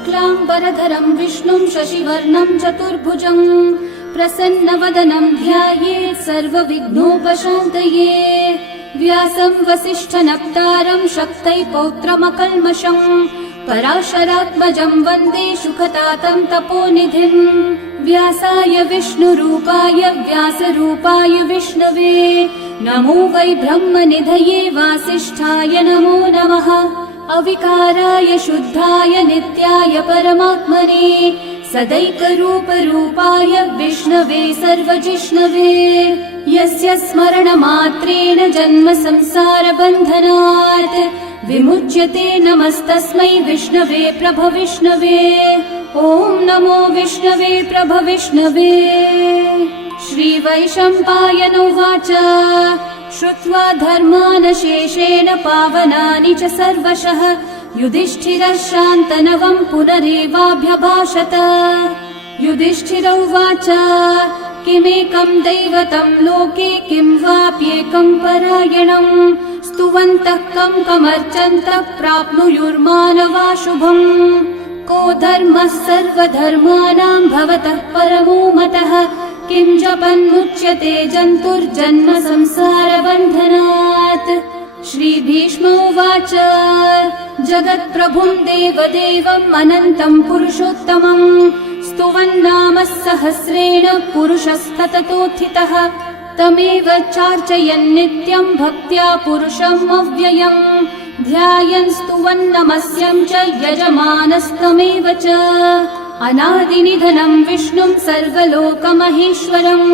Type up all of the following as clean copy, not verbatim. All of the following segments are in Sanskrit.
शुक्लाम्बरधरं विष्णुं शशिवर्णं चतुर्भुजं प्रसन्नवदनं ध्यायेत् सर्वविघ्नोपशान्तये। व्यासं वसिष्ठनप्तारं शक्तै पौत्रमकल्मषं पराशरात्मजं वन्दे शुकतातं तपोनिधिम्। व्यासाय विष्णुरूपाय व्यासरूपाय विष्णवे नमो वै ब्रह्मनिधये वासिष्ठाय नमो नमः। अविकाराय शुद्धाय नित्याय परमात्मने सदैकरूपरूपाय विष्णवे सर्वजिष्णवे। यस्य स्मरणमात्रेण जन्म संसारबन्धनात् विमुच्यते नमस्तस्मै विष्णवे प्रभविष्णवे। ॐ नमो विष्णवे प्रभविष्णवे। श्रीवैशम्पायन उवाच श्रुत्वा धर्मानशेषेण पावनानि च सर्वशः युधिष्ठिरः शान्तनवं पुनरेवाभ्यभाषत। युधिष्ठिर उवाच किमेकं दैवतं लोके किं वाप्येकं परायणम् स्तुवन्तः कमर्चन्तः प्राप्नुयुर्मानवा शुभम्। को धर्मः सर्वधर्माणां भवतः परमो मतः किं जपन्मुच्यते जन्तुर्जन्म संसारबन्धनात्। श्रीभीष्म उवाच जगत्प्रभुं देवदेवम् अनन्तं पुरुषोत्तमं स्तुवन्नामः सहस्रेण पुरुषस्तततोत्थितः तमेव चार्चयन् नित्यं भक्त्या पुरुषम् अव्ययम् ध्यायन् स्तुवन्नमस्यं च यजमानस्तमेव च। अनादिनिधनं विष्णुं सर्वलोकमहेश्वरम्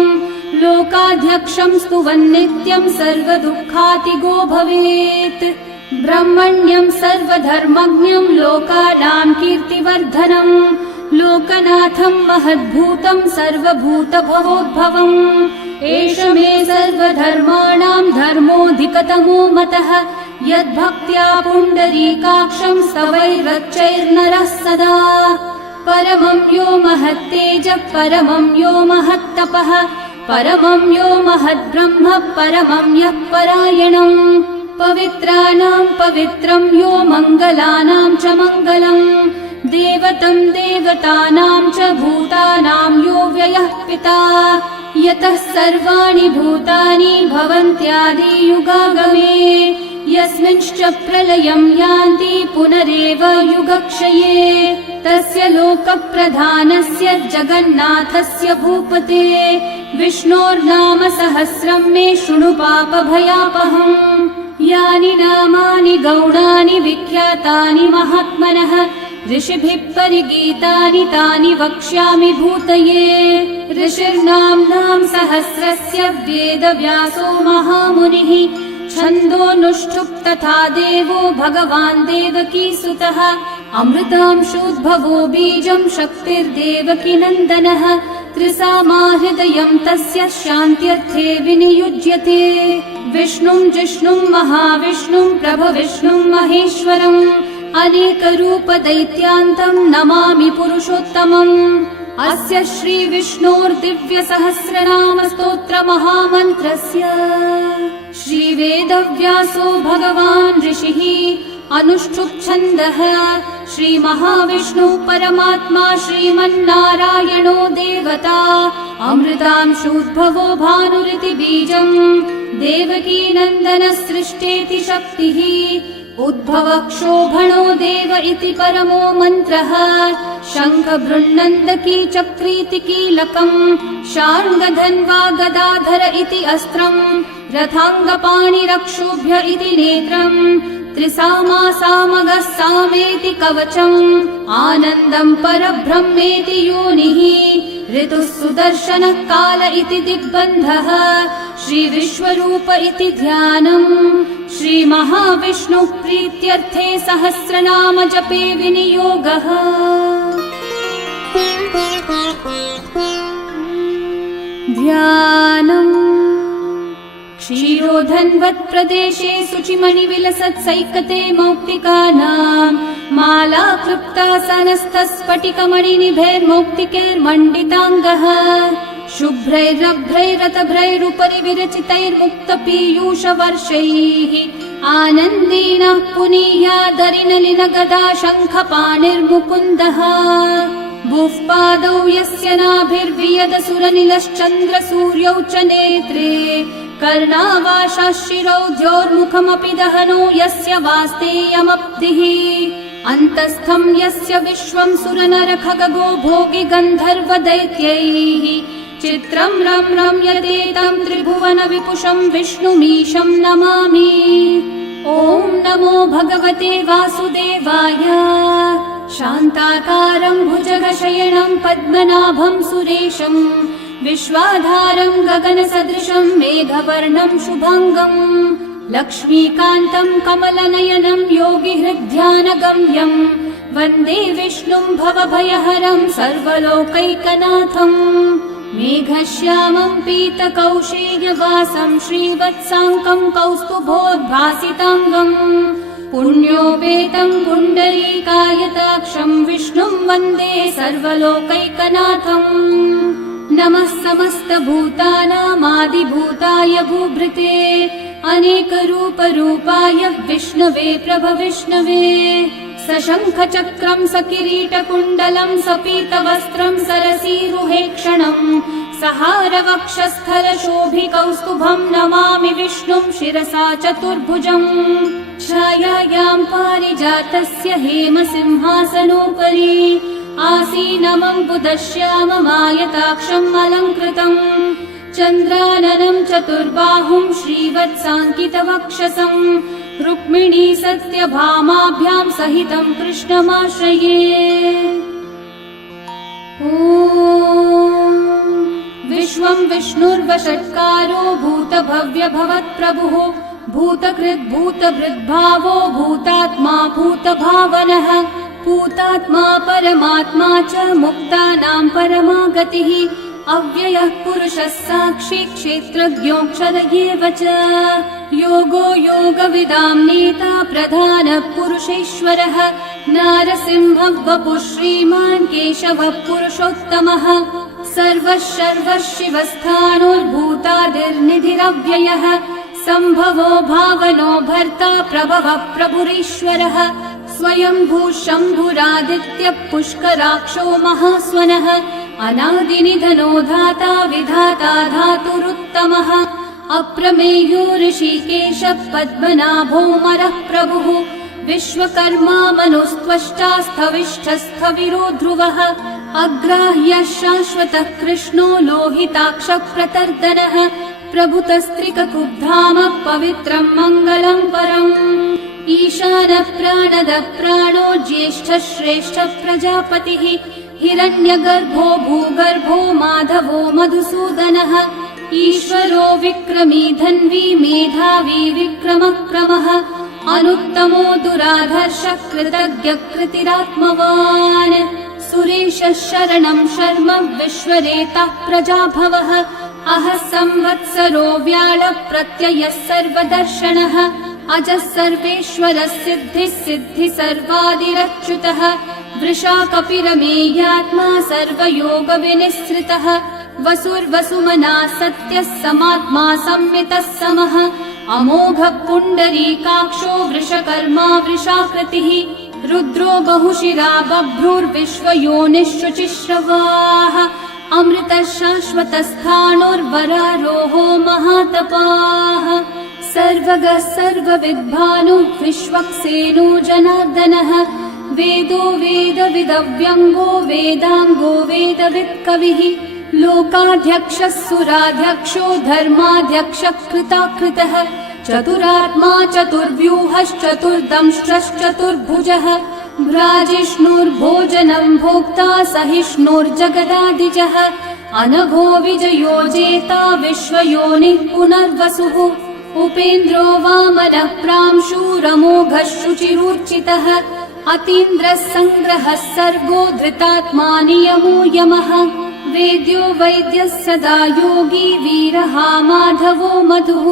लोकाध्यक्षं स्तुवन्नित्यं सर्वदुःखातिगो भवेत्। ब्रह्मण्यं सर्वधर्मज्ञं लोकानां कीर्तिवर्धनम् लोकनाथं महद्भूतं सर्वभूतभवोद्भवम्। एष मे सर्वधर्माणां धर्मोऽधिकतमो मतः यद्भक्त्या पुण्डरीकाक्षं स्तवैरर्चैर्नरः सदा। परमं यो महत्तेजः परमं यो महत्तपः परमं यो महद्ब्रह्म परमं यः परायणम्। पवित्राणां पवित्रं यो मङ्गलानां च मङ्गलम् देवतं देवतानां च भूतानां यो व्ययः पिता यतः सर्वाणि भूतानि भवन्त्यादियुगागमे यस्मिंश्च प्रलयं यान्ति पुनरेव युगक्षये तस्य लोकप्रधानस्य जगन्नाथस्य भूपते विष्णोर्नाम सहस्रं मे शृणु पापभयापहम्। यानि नामानि गौणानि विख्यातानि महात्मनः ऋषिभिः परिगीतानि तानि वक्ष्यामि भूतये। ऋषिर्नाम्नां सहस्रस्य वेदव्यासो महामुनिः छन्दोऽनुष्ठुप् तथा देवो भगवान् देवकीसुतः अमृतांशोद्भवो बीजं शक्तिर्देवकीनन्दनः त्रिसामा हृदयं तस्य शान्त्यर्थे विनियुज्यते। विष्णुं जिष्णुं महाविष्णुं प्रभविष्णुं महेश्वरम् अनेकरूपदैत्यान्तं नमामि पुरुषोत्तमम्। अस्य श्रीविष्णोर्दिव्यसहस्रनाम स्तोत्रमहामन्त्रस्य श्रीवेदव्यासो भगवान् ऋषिः अनुष्ठुप्छन्दः श्रीमहाविष्णुः परमात्मा श्रीमन्नारायणो देवता अमृतांशोद्भवो भानुरिति बीजम् देवकीनन्दनः सृष्टेति शक्तिः उद्भवः क्षोभणो देव इति परमो मन्त्रः शङ्ख बृह्नन्दकी चक्रीति कीलकम् शार्ङ्गधन्वा गदाधर इति अस्त्रम् रथाङ्गपाणिरक्षोभ्य इति नेत्रम् त्रिसामा सामगः सामेति कवचम् आनन्दम् परब्रह्मेति योनिः ऋतुः सुदर्शनः काल इति दिग्बन्धः श्रीविश्वरूप इति ध्यानम् श्रीमहाविष्णुः प्रीत्यर्थे सहस्रनाम जपे विनियोगः। ध्यानम् क्षीरोधन्वत्प्रदेशे शुचिमणिविलसत्सैकते मौक्तिकानाम् माला क्लृप्तासनस्थस्फटिकमणिनिभैर्मौक्तिकैर्मण्डिताङ्गः शुभ्रैरभ्रैरतभ्रैरुपरि विरचितैर्मुक्तपीयूषवर्षैः आनन्देन पुनीयादरिनलिनगदा शङ्खपाणिर्मुकुन्दः भुः पादौ यस्य नाभिर्वियदसुरनिलश्चन्द्रसूर्यौ च नेत्रे कर्णावाशाः शिरौ द्योर्मुखमपि दहनो यस्य वास्तेयमब्धिः अन्तस्थं यस्य विश्वं सुरनरखगो भोगि गन्धर्वदैत्यैः चित्रं रं रम्यते तं त्रिभुवन विपुषं विष्णुमीशं नमामि। ॐ नमो भगवते वासुदेवाय। शान्ताकारं भुजगशयनं पद्मनाभं सुरेशं विश्वाधारं गगनसदृशं मेघवर्णं शुभाङ्गं लक्ष्मीकान्तं कमलनयनं योगिहृद्ध्यानगम्यं वन्दे विष्णुं भवभयहरं सर्वलोकैकनाथम् मेघश्यामं पीतकौशेयवासं श्रीवत्साङ्कं कौस्तुभोद्भासिताङ्गं पुण्योपेतं पुण्डरीकायताक्षं विष्णुं वन्दे सर्वलोकैकनाथम् नमः समस्तभूतानामादिभूताय भूभृते अनेकरूपरूपाय विष्णवे प्रभविष्णवे सशङ्खचक्रं सकिरीटकुण्डलं सपीतवस्त्रं सरसीरुहेक्षणं सहारवक्षस्थलशोभिकौस्तुभं नमामि विष्णुं शिरसा चतुर्भुजम् छायायां पारिजातस्य हेमसिंहासनोपरि आसीनमम्बुदश्याममायताक्षम् अलङ्कृतम् चन्द्राननं चतुर्बाहुं श्रीवत्साङ्कितवक्षसं रुक्मिणी सत्यभामाभ्यां सहितं कृष्णमाश्रये। ॐ विश्वं विष्णुर्वषट्कारो भूतभव्यभवत्प्रभुः भूतकृद्भूतभृद्भावो भूतात्मा भूतभावनः भूतात्मा परमात्मा च मुक्तानां परमा गतिः अव्ययः पुरुषः साक्षी क्षेत्रज्ञोऽक्षर एव च योगो योगविदां नेता प्रधानः पुरुषेश्वरः नारसिंहः वपुः श्रीमान् केशवः पुरुषोत्तमः सर्वः शर्वः शिवस्थाणोर्भूतादिर्निधिरव्ययः सम्भवो भावनो भर्ता प्रभवः प्रभुरीश्वरः स्वयंभू शम्भुरादित्यः पुष्कराक्षो महास्वनः अनादिनिधनो धाता विधाता धातुरुत्तमः अप्रमेयो ऋषिकेशः पद्मनाभोऽमरः प्रभुः विश्वकर्मा मनुस्त्वष्टा स्थविष्ठस्थविरो ध्रुवः अग्राह्यः शाश्वतः कृष्णो लोहिताक्षः प्रतर्दनः प्रभुतस्त्रिककुब्धामः पवित्रं मङ्गलं परम् ईशानः प्राणदः प्राणो ज्येष्ठः श्रेष्ठः प्रजापतिः हिरण्यगर्भो भूगर्भो माधवो मधुसूदनः ईश्वरो विक्रमी धन्वी मेधावी विक्रमक्रमः अनुत्तमो दुराधर्षः कृतज्ञः कृतिरात्मवान् सुरेशः शरणं शर्म विश्वरेतः प्रजाभवः अहः संवत्सरो व्याळः प्रत्ययः सर्वदर्शनः अजः सर्वेश्वरः सिद्धिः सिद्धि सर्वादिरच्युतः वृषा कपिरमेयात्मा सर्वयोगविनिःसृतः वसुर्वसुमना सत्यः समात्मा संवितः समः अमोघः पुण्डरीकाक्षो वृषकर्मा वृषाकृतिः रुद्रो बहुशिरा बभ्रुर्विश्वयोनिः शुचिश्रवाः अमृतः शाश्वतस्थाणोर्वरारोहो महातपाः सर्वगः सर्वविद्भानुः विश्वक्सेनो जनार्दनः वेदो वेदविदव्यङ्गो वेदाङ्गो वेदवित्कविः लोकाध्यक्षः सुराध्यक्षो धर्माध्यक्षः कृताकृतः चतुरात्मा चतुर्व्यूहश्चतुर्दंष्ट्रश्चतुर्भुजः भ्राजिष्णुर्भोजनं भोक्ता सहिष्णुर्जगदादिजः अनघो विजयो जेता विश्वयोनिः पुनर्वसुः उपेन्द्रो वामनः प्रांशुरमोघः शुचिरूर्चितः अतीन्द्रः सङ्ग्रहः सर्गो धृतात्मा नियमो यमः वेद्यो वैद्यः सदा योगी वीरः माधवो मधुः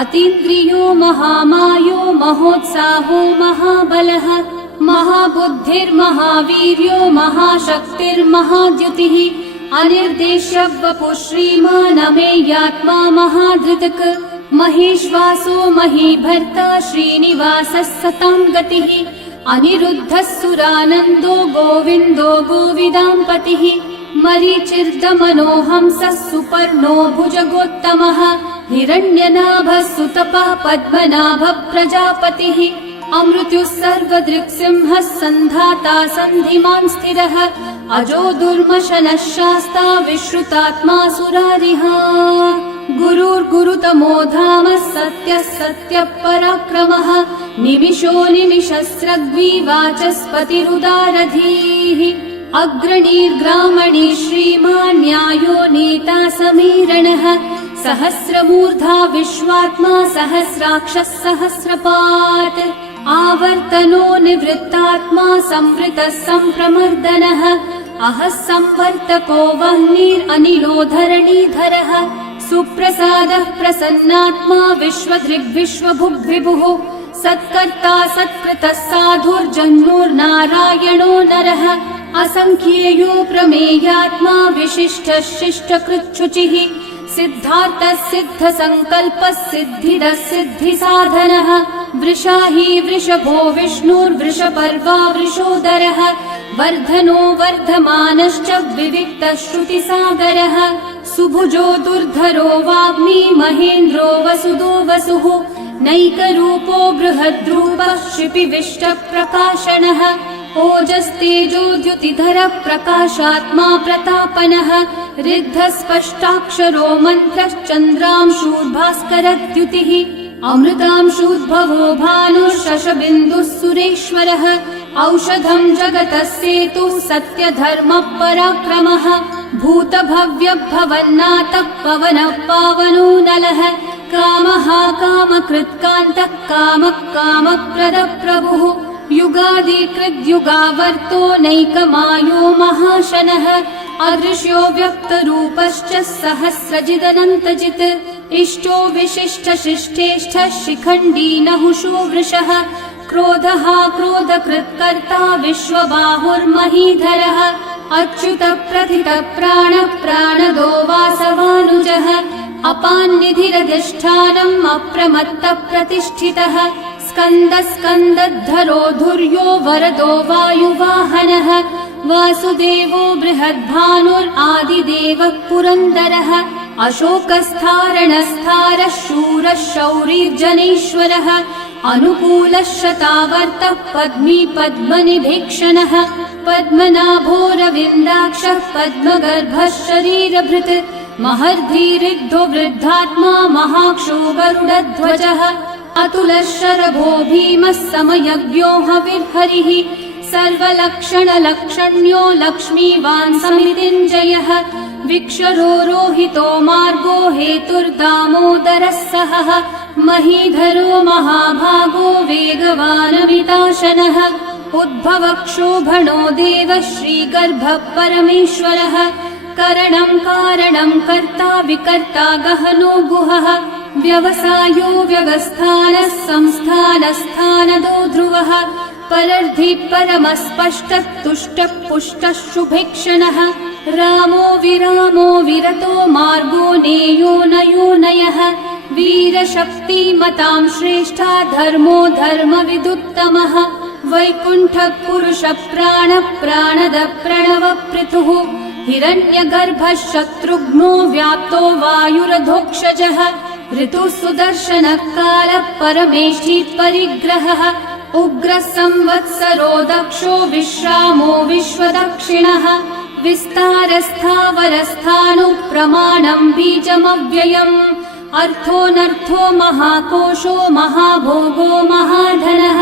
अतीन्द्रियो महामायो महोत्साहो महाबलः महाबुद्धिर्महावीर्यो महाशक्तिर्महाद्युतिः अनिर्देश्य वपुः श्रीमान् अमेयात्मा महाधृतक् महेश्वासो महीभर्ता श्रीनिवासः सतां गतिः अनिरुद्धः सुरानन्दो गोविन्दो गोविदाम्पतिः मरीचिर्दमनोहंसः सुपर्णो भुजगोत्तमः हिरण्यनाभः सुतपः पद्मनाभः प्रजापतिः अमृत्युः सर्वदृक्सिंहः सन्धाता सन्धिमान् स्थिरः अजो दुर्मशनः शास्ता विश्रुतात्मा सुरारिः गुरुर्गुरुतमो धामः सत्यः सत्यः पराक्रमः निमिषो निमिषस्रग्वी वाचस्पतिरुदारधीः अग्रणीर्ग्रामणी श्रीमान् न्यायो नेता समीरणः सहस्रमूर्धा विश्वात्मा सहस्राक्षः सहस्रपात् आवर्तनो निवृत्तात्मा संवृतः सम्प्रमर्दनः अहः संवर्तको वह्निरनिलो धरणीधरः सुप्रसादः प्रसन्नात्मा विश्वदृग्विश्वभुग्विभुः सत्कर्ता सत्कृतः साधुर्जन्मोर्नारायणो नरः असंख्येयो प्रमेयात्मा विशिष्टः शिष्टकृच्छुचिः सिद्धार्थः सिद्धसङ्कल्पः सिद्धिदः सिद्धिसाधनः वृषाही वृषभो विष्णुर्वृषपर्वा वृषोदरः वर्धनो वर्धमानश्च विविक्तः श्रुतिसागरः सुभुजो दुर्धरो वाग्मी महेन्द्रो वसुदो वसुः नैकरूपो बृहद्रूपः क्षिपिविष्टप्रकाशनः ओजस्तेजोद्युतिधरः प्रकाशात्मा प्रतापनः ऋद्धः स्पष्टाक्षरो मन्त्रश्चन्द्रांशूर्भास्करद्युतिः अमृतांशूद्भवो भानुः शशबिन्दुः सुरेश्वरः औषधं जगतः सेतुः सत्यधर्मः पराक्रमः भूतभव्यभवन्नाथः पवनः पावनो नलः कामः कामकृत्कान्तः कामः कामप्रदः प्रभुः युगादिकृद्युगावर्तो नैकमायो महाशनः अदृश्यो व्यक्तरूपश्च सहस्रजिदनन्तजित् इष्टो विशिष्टशिष्टेष्ठः शिखण्डी नहुषो वृषः क्रोधः क्रोधकृत्कर्ता विश्वबाहुर्महीधरः अच्युतः प्रथितः प्राणः प्राणदो वासवानुजः अपान्निधिरधिष्ठानम् अप्रमत्तः प्रतिष्ठितः स्कन्दस्कन्दद्धरो धुर्यो वरदो वायुवाहनः वासुदेवो बृहद्भानुरादिदेवः पुरन्दरः अशोकस्थारणस्थारः शूरः शौरिर्जनेश्वरः अनुकूलः शतावर्तः पद्मी पद्मनिभीक्षणः पद्मनाभोरविन्दाक्षः पद्मगर्भः शरीरभृत् महर्धिरिग्धो वृद्धात्मा महाक्षो गरुडध्वजः अतुलः शरभो भीमः समयज्ञो हविर्हरिः सर्वलक्षणलक्षण्यो लक्ष्मीवान् समितिञ्जयः विक्षरो रोहितो मार्गो हेतुर्दामोदरः सहः महीधरो महाभागो वेगवानमिताशनः उद्भवक्षोभणो देवः श्रीगर्भः परमेश्वरः करणं कारणं कर्ता विकर्ता गहनो गुहः व्यवसायो व्यवस्थानः संस्थानस्थानदो ध्रुवः परर्धि परमस्पष्टः तुष्टः पुष्टः शुभेक्षणः रामो विरामो विरतो मार्गो नेयो नयो नयः वीरशक्तिमतां श्रेष्ठा धर्मो धर्मविदुत्तमः वैकुण्ठः पुरुषः प्राणः प्राणदः प्रणवपृथुः हिरण्यगर्भः शत्रुघ्नो व्याप्तो वायुरधोक्षजः ऋतुः सुदर्शनः कालः परमेष्ठी परिग्रहः उग्रः संवत्सरो दक्षो विश्रामो विश्वदक्षिणः विस्तारस्थावरस्थाणु प्रमाणं बीजमव्ययम् अर्थोऽनर्थो महाकोशो महाभोगो महाधनः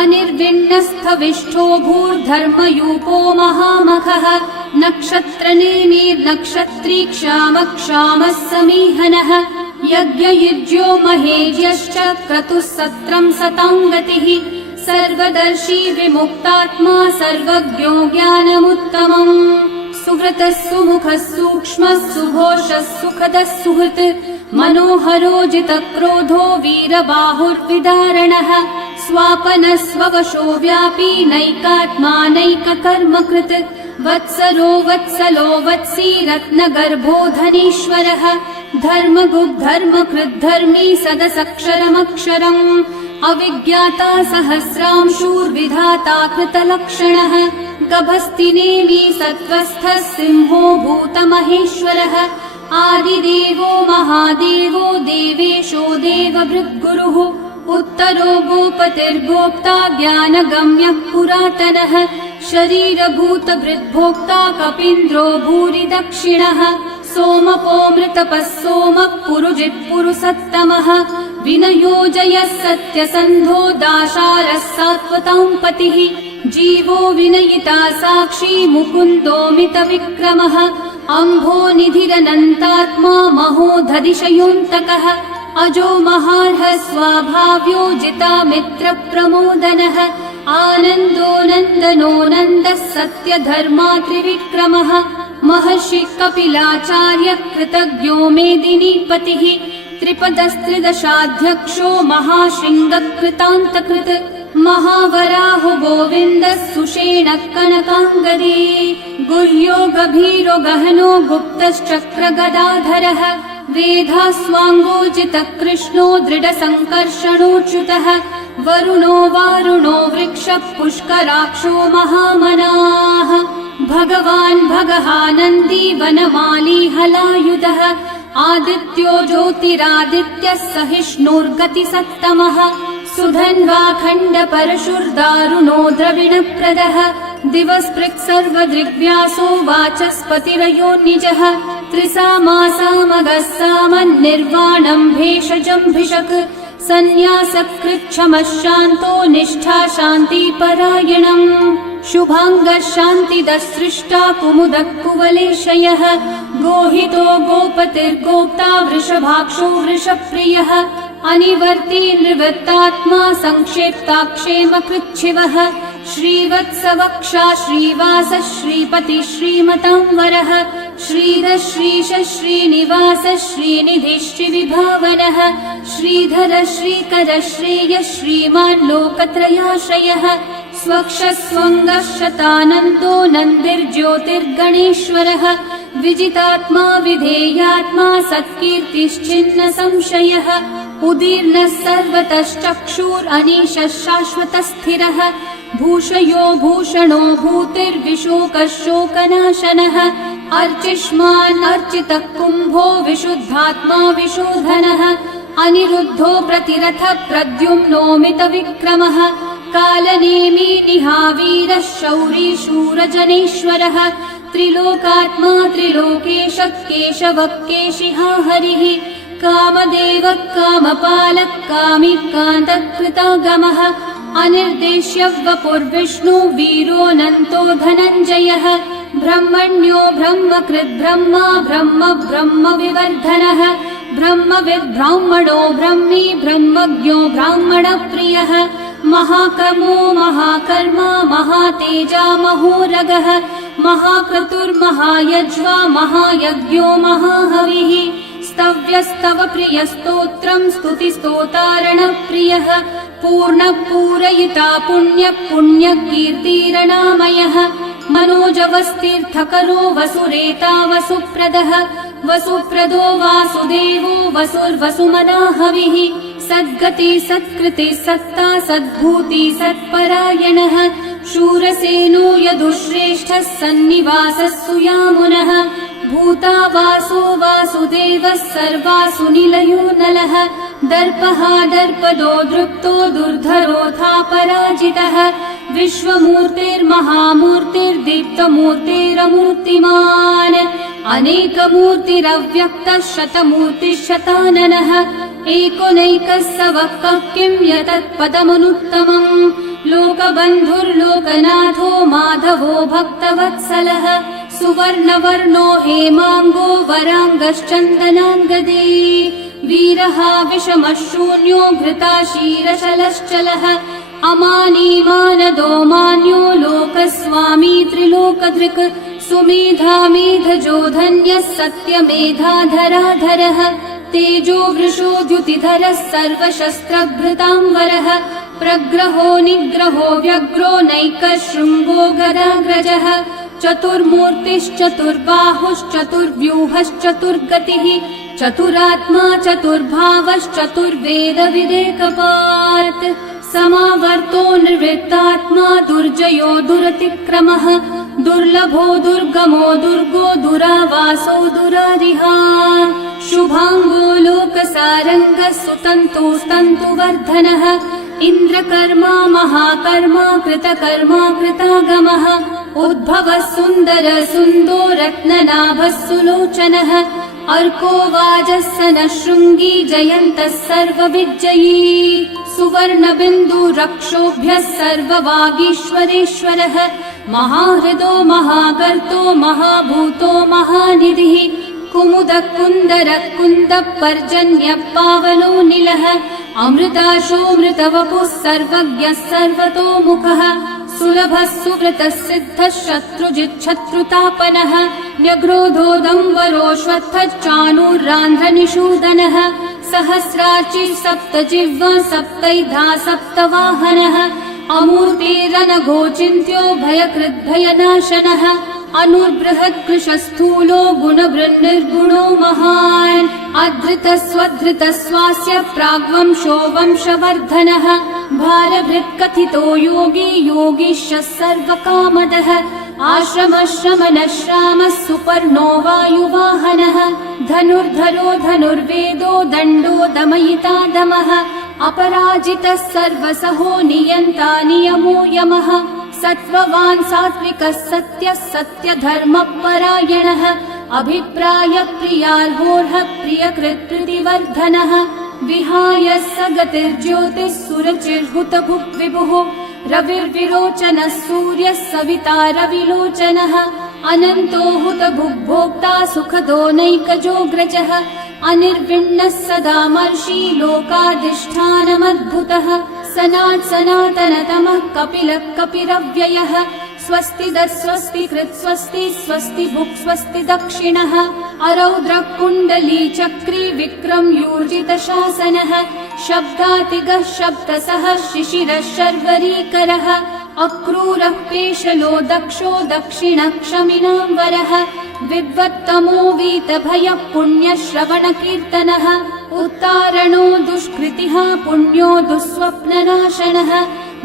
अनिर्विण्णस्थविष्ठो भूर्धर्मयूपो महामखः नक्षत्रनेमिर्नक्षत्री क्षामः क्षामः समीहनः यज्ञयुज्यो महेज्यश्च क्रतुः सत्रं सतां गतिः सर्वदर्शी विमुक्तात्मा सर्वज्ञो ज्ञानमुत्तमम् सुव्रतः सुमुखः सूक्ष्मः सुघोषः सुखदः सुहृत् मनोहरो जितक्रोधो वीरबाहुर्विदारणः स्वापनः स्ववशो व्यापी नैकात्मा नैककर्मकृत् वत्सरो वत्सलो वत्सी रत्नगर्भो धनीश्वरः धर्मकृद्धर्मी सदसक्षरमक्षरम् अविज्ञाता सहस्रांशूर्विधाता कृतलक्षणः गभस्तिनेमि सत्त्वस्थः सिंहो भूतमहेश्वरः आदिदेवो महादेवो देवेशो देवभृद्गुरुः उत्तरो गोपतिर्गोप्ता ज्ञानगम्यः पुरातनः शरीरभूतभृद्भोक्ता कपीन्द्रो भूरि दक्षिणः सोमपोऽमृतपः सोमः पुरुजित्पुरुसत्तमः विनयोजयः सत्यसन्धो दाशारः सात्वतां पतिः जीवो विनयिता साक्षी मुकुन्दोऽमितविक्रमः अम्भो निधिरनन्तात्मा महोदधिशयोऽन्तकः अजो महार्हः स्वाभाव्यो जितामित्रप्रमोदनः आनन्दो नन्दनो नन्दः सत्यधर्मा त्रिविक्रमः महर्षि कपिलाचार्य कृतज्ञो मेदिनीपतिः त्रिपदस्त्रिदशाध्यक्षो महाशृङ्गकृतान्तकृत् महावराहो गोविन्दः सुषेणः कनकाङ्गदी गुह्यो गभीरो गहनो गुप्तश्चक्रगदाधरः वेधास्वाङ्गोचितः कृष्णो दृढसङ्कर्षणोच्युतः वरुणो वारुणो वृक्षः पुष्कराक्षो महामनाः भगवान् भगहानन्दी वनमाली हलायुधः आदित्यो ज्योतिरादित्यः सहिष्णुर्गतिसत्तमः सुधन्वाखण्ड परशुर्दारुणो द्रविणप्रदः दिवस्पृक्सर्वदृग्व्यासो वाचस्पतिरयो निजः त्रिसामासामगः सामन्निर्वाणम् भेषजम्भिषक् सन्न्यासकृच्छमः शान्तो निष्ठा शान्तिपरायणम् शुभाङ्गः शान्तिदः सृष्टा कुमुदः कुवलेशयः गोहितो गोपतिर्गोप्ता वृषभाक्षो वृषप्रियः अनिवर्ती निवृत्तात्मा संक्षेप्ताक्षेमकृच्छिवः श्रीवत्सवक्षा श्रीवास श्रीपति श्रीमतांवरः श्रीधर श्रीश श्रीनिवास श्रीनिधि श्रीविभावनः श्रीधर श्रीकर श्रेय श्रीमान् लोकत्रयाश्रयः स्वक्षस्वङ्गः शतानन्दो नन्दिर्ज्योतिर्गणेश्वरः विजितात्मा विधेयात्मा सत्कीर्तिश्चिन्न संशयः उदीर्णः सर्वतश्चक्षुरनीशः शाश्वतस्थिरः भूषयो भूषणो भूतिर्विशोकः शोकनाशनः अर्चिष्मान् अर्चितः कुम्भो विशुद्धात्मा विशोधनः अनिरुद्धो प्रतिरथः प्रद्युम्नोमितविक्रमः कालनेमी निहावीरः शौरी शूरजनेश्वरः त्रिलोकात्मा त्रिलोकेशः केशवः केशिहा हरिः कामदेवः कामपालः कामिकान्तः कृतागमः अनिर्देश्य वपुर्विष्णु वीरोऽनन्तो धनञ्जयः ब्रह्मण्यो ब्रह्मकृद्ब्रह्मा ब्रह्म ब्रह्मविवर्धनः ब्रह्मविद् ब्राह्मणो ब्रह्मी ब्रह्मज्ञो ब्राह्मणप्रियः महाकर्मो महाकर्मा महातेजा महोरगः महाक्रतुर्महायज्वा महायज्ञो महाहविः स्तव्यस्तव प्रियस्तोत्रम् स्तुतिस्तोतारणप्रियः पूर्णपूरयिता पुण्यकीर्तिरणामयः मनोजवस्तीर्थकरो वसुरेता वसुप्रदः वसुप्रदो वासुदेवो वसुर्वसुमनाहविः सद्गति सत्कृति सत्ता सद्भूति सत्परायणः शूरसेनो यदुश्रेष्ठः सन्निवासः सुयामुनः भूता वासो वासुदेवः सर्वासु निलयो नलः दर्पः दर्पदो दृप्तो दुर्धरोऽथा पराजितः विश्वमूर्तिर्महामूर्तिर्दीप्तमूर्तिरमूर्तिमान् अनेकमूर्तिरव्यक्तः शतमूर्तिः एकोनैकः स वः किं यतत्पदमनुत्तमम् लोकबन्धुर्लोकनाथो माधवो भक्तवत्सलः सुवर्णवर्णो हेमाङ्गो वराङ्गश्चन्दनाङ्गदे वीरः विषमः शून्यो घृताशीरशलश्चलः अमानी मानदो मान्यो लोकस्वामी त्रिलोकधृक् सुमेधा मेधजो धन्यः सत्यमेधाधराधरः तेजो वृषो द्युतिधरः सर्वशस्त्रभृताम्बरः प्रग्रहो निग्रहो व्यग्रो नैकः शृङ्गो गदाग्रजः चतुर्मूर्तिश्चतुर्बाहुश्चतुर्व्यूहश्चतुर्गतिः चतुरात्मा चतुर्भावश्चतुर्वेदविदेकपात् समावर्तो निर्वृत्तात्मा दुर्जयो दुरतिक्रमः दुर्लभो दुर्गमो दुर्गो दुरावासो दुरारिहा शुभांगो लोकसारंगः सुतन्तुस्तन्तुवर्धनः इन्द्रकर्मा महाकर्मा कृतकर्मा कृतागमः उद्भवः सुन्दर सुन्दो रत्ननाभः सुलोचनः अर्को वाजस्सनः शृङ्गी जयन्तः सर्वविजयी सुवर्णबिन्दु रक्षोभ्यः सर्ववागीश्वरेश्वरः महाहृदो महागर्तो महाभूतो महानिधिः कुमुदः कुन्दरः कुन्दः पर्जन्यः पावनो निलः अमृताशोऽमृतवपुः सर्वज्ञः सर्वतोमुखः सुलभः सुव्रतः सिद्धः शत्रुजिच्छत्रुतापनः न्यग्रोधोदम्बरोऽश्वत्थश्चाणूरान्ध्रनिषूदनः सहस्रार्ची सप्तजिह्वा सप्तैधा सप्तवाहनः अमूर्तिरनघोचिन्त्यो भयकृद्भयनाशनः अनुर्बृहत्कृशस्थूलो गुणवृन्निर्गुणो महान् अधृतस्वधृतस्वास्य प्राग्वंशो वंशवर्धनः भारभृत्कथितो योगी योगीशः सर्वकामदः आश्रमश्रमणश्रामः सुपर्णो वायुवाहनः धनुर्धरो धनुर्वेदो दण्डो दमयिता दमः अपराजितः सर्वसहो नियन्ता नियमो यमः सत्त्ववान् सात्विकः सत्यः सत्यधर्मपरायणः अभिप्रायप्रियार्होर्हः प्रियकृत्प्रीतिवर्धनः विहाय स गतिर्ज्योतिः सुरचिर्हुतभुक् विभुः रविर्विरोचनः सूर्यः सविता रविलोचनः अनन्तो हुतभुग्भोक्ता सुखदो नैकजोऽग्रजः अनिर्विण्णः सदा मर्षि लोकाधिष्ठानमद्भुतः सनातनतमः कपिलः कपिरव्ययः स्वस्तिदः स्वस्तिकृत् स्वस्ति स्वस्ति भुक् स्वस्ति दक्षिणः अरौद्रः कुण्डली चक्री विक्रम्यूर्जितशासनः शब्दातिगः शब्दसः शिशिरः शर्वरीकरः अक्रूरः पेशलो दक्षो दक्षिणः क्षमिनाम्बरः विद्वत्तमो वीतभयः पुण्यश्रवणकीर्तनः उत्तारणो दुष्कृतिः पुण्यो दुःस्वप्ननाशनः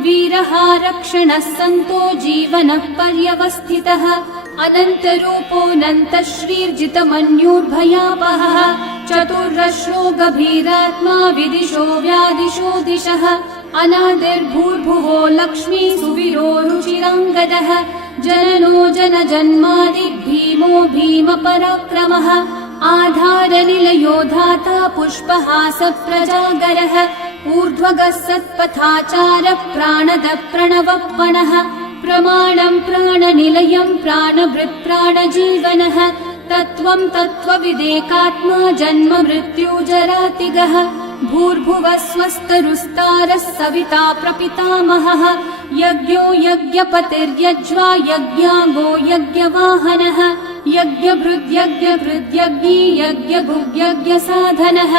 वीरः रक्षणः सन्तो जीवनः पर्यवस्थितः अनन्तरूपोऽनन्तः श्रीर्जितमन्युर्भयापहः चतुर्रश्रो गभीरात्मा विदिशो व्यादिशो दिशः अनादिर्भूर्भुवो लक्ष्मी सुवीरो रुचिराङ्गदः जननो जनजन्मादि भीमो भीमपराक्रमः आधारनिलयो धाता पुष्पहास प्रजागरः ऊर्ध्वगः सत्पथाचारः प्राणदः प्रणवप्पनः प्रमाणं प्राणनिलयं प्राणभृत् प्राणजीवनः तत्त्वं तत्त्वविदेकात्मा जन्म मृत्युजरातिगः भूर्भुवः स्वस्तरुस्तारः सविता प्रपितामहः यज्ञो यज्ञपतिर्यज्वा यज्ञाङ्गो यज्ञवाहनः यज्ञभृद्यज्ञभृद्यज्ञी यज्ञभुग्यज्ञसाधनः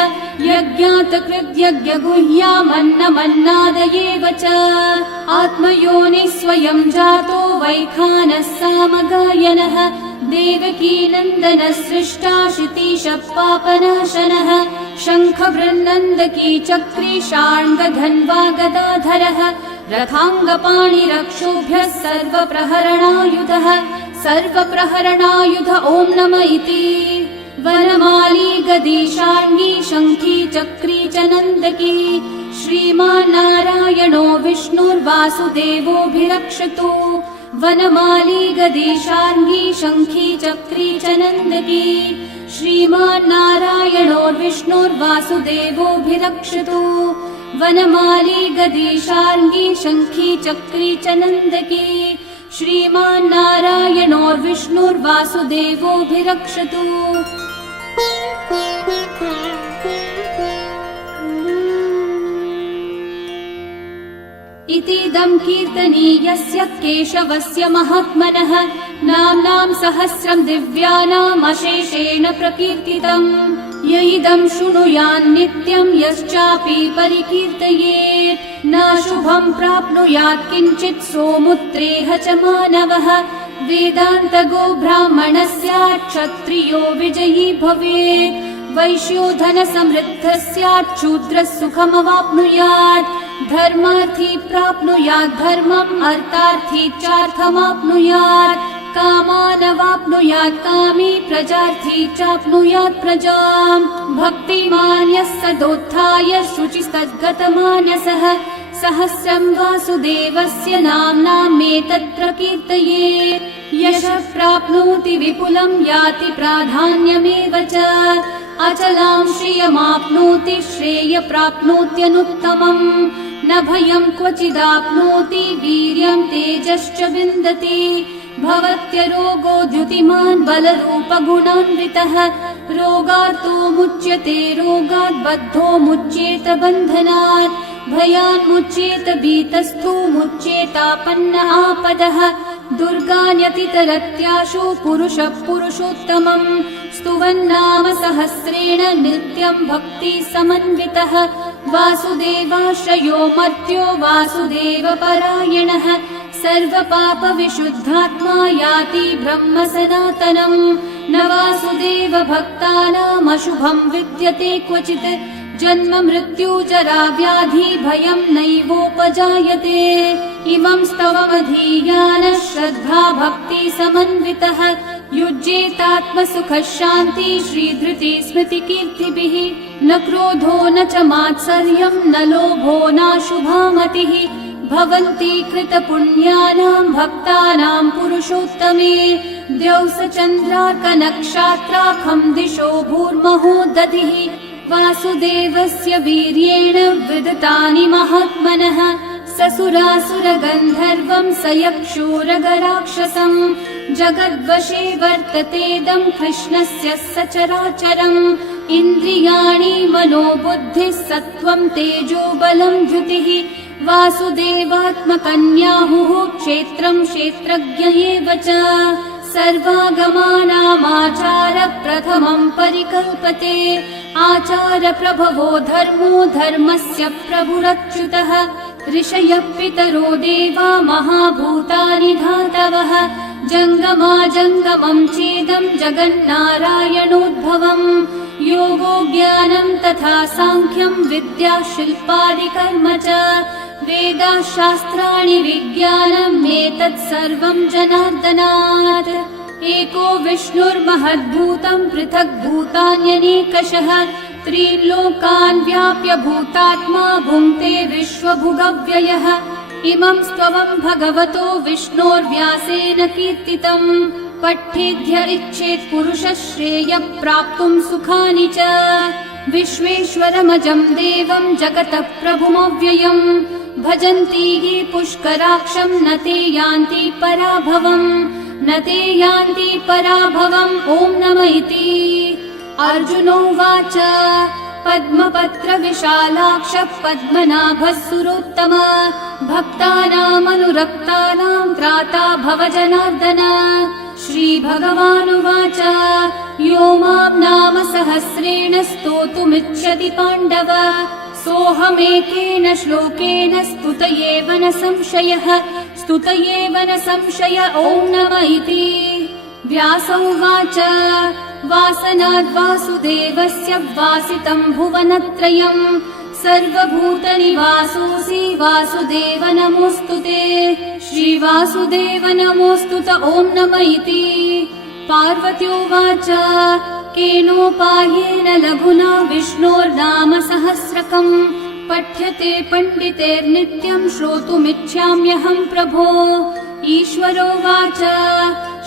यज्ञात् कृद्यज्ञगुह्यामन्नमन्नादयेव च आत्मयोनिः स्वयं जातो वैखानः सामगायनः देवकीनन्दनः सृष्टा शितीशः पापनाशनः शङ्खवृन्नन्दकी चक्री शार्ङ्गधन्वा गदाधरः रथाङ्गपाणिरक्षोभ्यः सर्वप्रहरणायुधः सर्वप्रहरणायुध ॐ नम इति वनमाली गदी शार्ङ्गी शङ्खी चक्री च नन्दकी श्रीमान्नारायणो विष्णुर्वासुदेवोऽभिरक्षतु वनमाली गदी शार्ङ्गी शङ्खी चक्री च नन्दकी श्रीमान्नारायणो विष्णुर्वासुदेवोऽभिरक्षतु वनमाली गदी शार्ङ्गी शङ्खी चक्री च नन्दकी श्रीमान्नारायणो विष्णुर्वासुदेवोऽभिरक्षतु इतीदं कीर्तनीयस्य केशवस्य महात्मनः नाम्नां सहस्रं दिव्यानामशेषेण प्रकीर्तितम् य इदं शृणुयान् नित्यं यश्चापि परिकीर्तयेत् नाशुभं प्राप्नुयात् किञ्चित् सोमुत्रेह च मानवः वेदान्तगो ब्राह्मणः स्यात् क्षत्रियो विजयी भवेत् वैश्यो धनसमृद्धः स्यात्, शूद्रः सुखमवाप्नुयात्। धर्मार्थी प्राप्नुयात् धर्मम्, अर्थार्थी चार्थमाप्नुयात्। कामानवाप्नुयात् कामी, प्रजार्थी चाप्नुयात् प्रजाम्। भक्तिमान् यः सदोत्थाय, शुचिस्तद्गतमानसः, सहस्रं वासुदेवस्य नाम्नामेतत् प्रकीर्तये। यशः प्राप्नोति विपुलं, याति प्राधान्यमेव च। अचलां श्रियमाप्नोति, श्रेय प्राप्नोत्यनुत्तमम्। न भयं क्वचिदाप्नोति, वीर्यं तेजश्च विन्दति। भवत्यरोगो द्युतिमान्, बलरूपगुणान्वितः। रोगार्तो मुच्यते रोगात्, बद्धो मुच्येत बन्धनात्। भयान्मुच्येत भीतस्थो, मुच्येतापन्न आपदः। दुर्गान्यतितरत्याशु, पुरुषः पुरुषोत्तमम्। स्तुवन्नाम सहस्रेण, नित्यं भक्ति समन्वितः। वासुदेवाश्रयो मर्त्यो, वासुदेवपरायणः। सर्वपापविशुद्धात्मा, याति ब्रह्म सनातनम्। न वासुदेव भक्तानामशुभं विद्यते क्वचित्। जन्म मृत्यु जरा व्याधि, भयं नैवोपजायते। इमं स्तवमधीयानः, श्रद्धा भक्ति समन्वितः। युज्येतात्मसुखः शान्ति, श्रीधृति स्मृतिकीर्तिभिः। न क्रोधो न च मात्सर्यं, न लोभो नाशुभा मतिः। भवन्ति कृतपुण्यानां, भक्तानां पुरुषोत्तमे। द्यौ स चन्द्रार्कनक्षत्राखं, दिशो भूर्महो दधिः। वासुदेवस्य वीर्येण विदतानि महात्मनः। ससुरासुरगन्धर्वं, स यक्षोरगराक्षसम्। जगद्वशे वर्ततेदं, कृष्णस्य सचराचरम्। इन्द्रियाणि मनोबुद्धिः, सत्त्वं तेजो बलं द्युतिः। वासुदेवात्मकन्याहुः, क्षेत्रं क्षेत्रज्ञ एव च। सर्वागमानामाचार प्रथमं परिकल्पते। आचार प्रभवो धर्मो, धर्मस्य प्रभुरच्युतः। ऋषयः पितरो देवा, महाभूतानि धातवः। जङ्गमाजङ्गमं चेदं, जगन्नारायणोद्भवम्। योगो ज्ञानं तथा साङ्ख्यं, विद्या शिल्पादिकर्म च। वेदाः शास्त्राणि विज्ञानम्, एतत् सर्वं जनार्दनात्। एको विष्णुर्महद्भूतं, पृथक् भूतान्यनेकशः। त्रीन् व्याप्य भूतात्मा, भुङ्क्ते विश्वभुगव्ययः। इमं स्तवं भगवतो विष्णोर्व्यासेन कीर्तितम्। पठ्येद्य इच्छेत् पुरुषः, श्रेयः प्राप्तुं सुखानि च। विश्वेश्वरमजं देवं, जगतः प्रभुमव्ययम्। भजन्ति ये पुष्कराक्षं, न ते यान्ति पराभवम्। न ते यान्ति पराभवम्। ॐ नमः इति। अर्जुनोवाच पद्मपत्रविशालाक्षः, पद्मनाभः सुरोत्तम। भक्तानामनुरक्तानां, त्राता भव जनार्दन। श्रीभगवानुवाच यो मां नाम सहस्रेण, स्तोतुमिच्छति पाण्डव। सोऽहमेकेन श्लोकेन, स्तुतयेव न संशयः। स्तुतयेव न संशय। ॐ नमः इति। व्यास उवाच वासनाद्वासुदेवस्य, वासितं भुवनत्रयम्। सर्वभूतनिवासोऽसि, वासुदेव नमोऽस्तु ते। श्रीवासुदेव नमोऽस्तु त। ॐ नमः इति। पार्वत्योवाच केनोपायेन लघुना, विष्णोर्नाम सहस्रकम्। पठ्यते पण्डितेर्नित्यं, श्रोतुमिच्छाम्यहं प्रभो। ईश्वरोवाच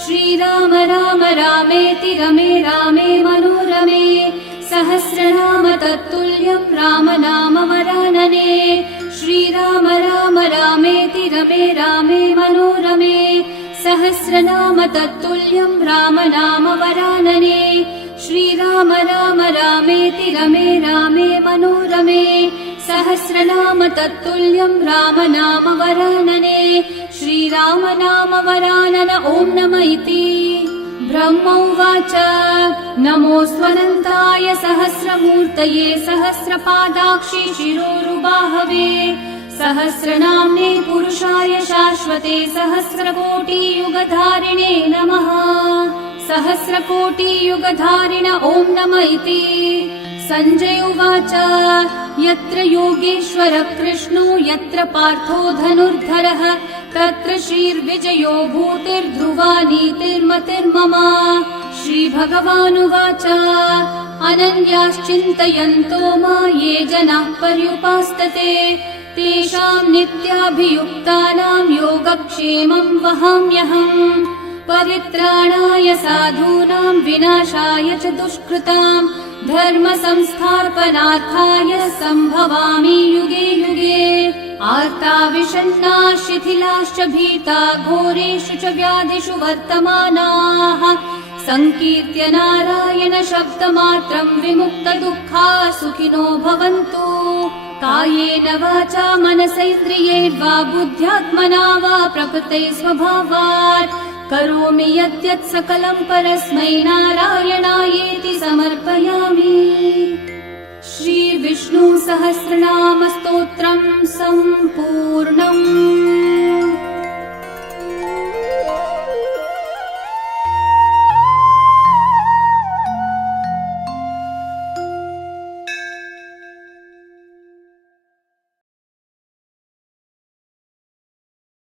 श्रीराम राम रामेति, रमे रामे मनोरमे। सहस्रनाम तत्तुल्यं, राम नाम वरानने। श्रीराम राम रामेति, रमे रामे मनोरमे। सहस्रनाम तत्तुल्यं, राम नाम वरानने। श्रीराम राम रामेति, रमे रामे मनोरमे। सहस्रनाम तत्तुल्यं, राम नाम वरानने। श्रीराम नाम वरानन। ॐ नमः इति। ब्रह्म उवाच नमोऽस्त्वनन्ताय सहस्रमूर्तये, सहस्रपादाक्षि शिरोरुबाहवे। सहस्रनाम्ने पुरुषाय शाश्वते, सहस्रकोटियुगधारिणे नमः। सहस्रकोटियुगधारिण ॐ नम इति। सञ्जय उवाच यत्र योगेश्वर कृष्णो यत्र पार्थो धनुर्धरः तत्र श्रीर्विजयो भूतिर्ध्रुवा नीतिर्मतिर्मम। श्रीभगवानुवाच अनन्याश्चिन्तयन्तो मा ये जनाः पर्युपासते तेषाम् नित्याभियुक्तानाम् योगक्षेमम् वहाम्यहम्। परित्राणाय साधूनाम् विनाशाय च दुष्कृताम् धर्म संस्थापनार्थाय सम्भवामि युगे युगे। आर्ता विषण्णा शिथिलाश्च भीता घोरेषु च व्याधिषु वर्तमानाः संकीर्त्य नारायण शब्दमात्रम् विमुक्तदुःखा सुखिनो भवन्तु। कायेन वाचा मनसैन्द्रियैर्वा बुद्ध्यात्मना वा प्रकृते स्वभावात् करोमि यद्यत् सकलं परस्मै नारायणायेति समर्पयामि। श्री विष्णु सहस्रनाम स्तोत्रम् सम्पूर्णम्।